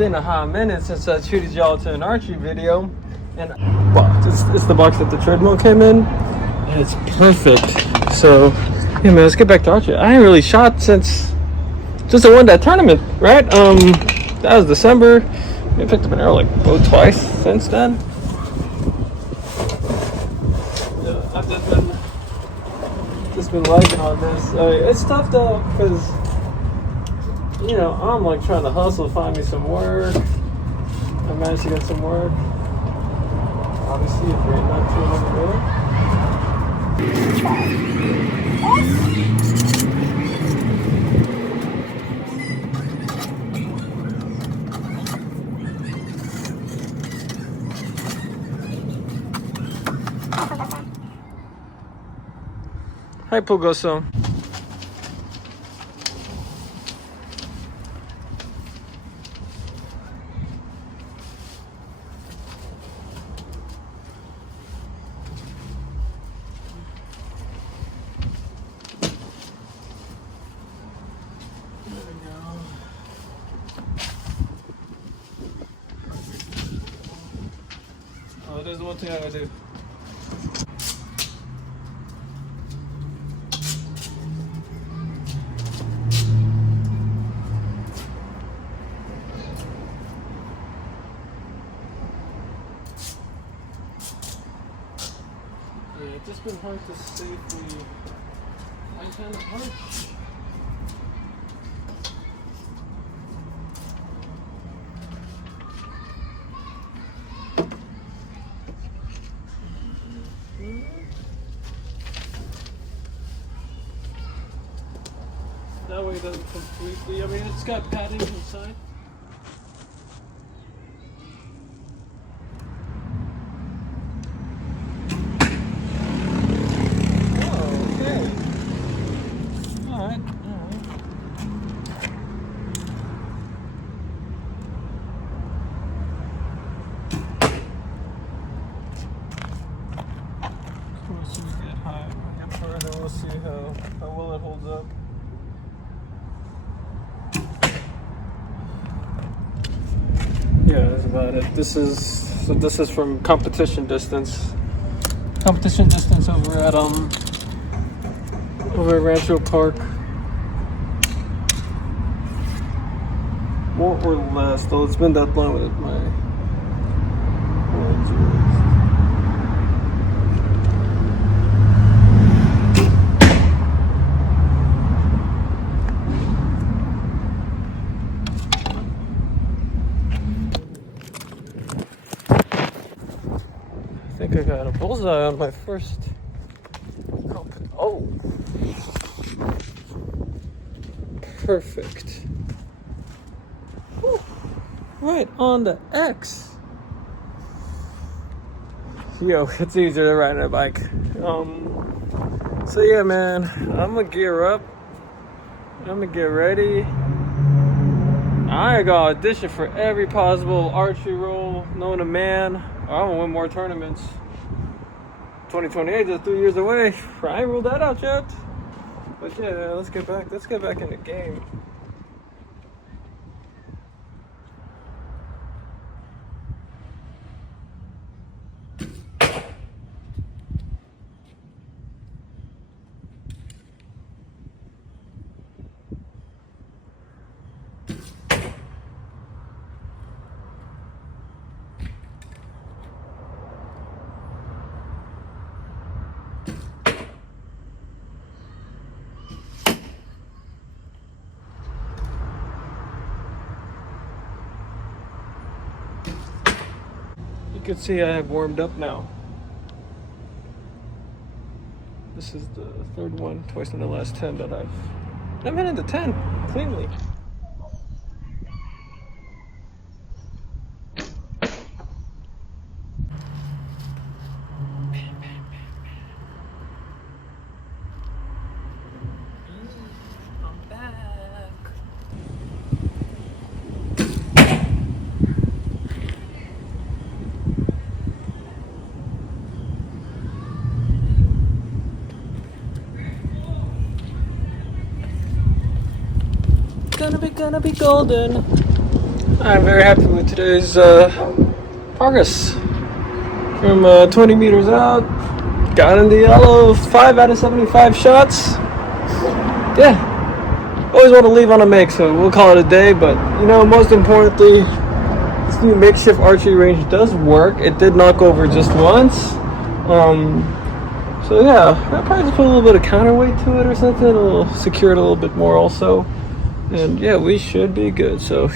been a hot minute since I treated y'all to an archery video, and it's the box that the treadmill came in, and it's perfect. So yeah, man, let's get back to archery. I ain't really shot since I won that tournament, right? That was December. I picked up an arrow like twice since then. Yeah, I've just been liking on this. It's tough though, because you know, I'm like trying to hustle to find me some work. I managed to get some work. Obviously, if you're not too long ago. Hi, Pugoso. Oh, there's one thing I gotta do. Yeah, it's just been hard to safely maintain a punch. That way it doesn't completely, I mean, it's got padding inside. Oh, okay. Alright, alright. Of course, we get high, we get further, we'll see how well it holds up. Yeah, that's about it. This is from competition distance. Competition distance over at Rancho Park. More or less, though it's been that long with my I think I got a bullseye on my first. Oh, perfect. Whew. Right on the X. Yo, it's easier to ride a bike. So yeah, man, I'm gonna gear up. I'm gonna get ready. I gotta audition for every possible archery role known to man. I want to win more tournaments. 2028 is 3 years away. I ain't ruled that out yet. But yeah, let's get back in the game. You can see I have warmed up now. This is the third one, twice in the last 10 that I've been into 10 cleanly. Gonna be golden. I'm very happy with today's progress. From 20 meters out, got in the yellow, 5 out of 75 shots. Yeah, always want to leave on a make, so we'll call it a day. But you know, most importantly, this new makeshift archery range does work. It did knock over just once. So yeah, I'll probably just put a little bit of counterweight to it or something. It'll secure it a little bit more also. And yeah, we should be good. So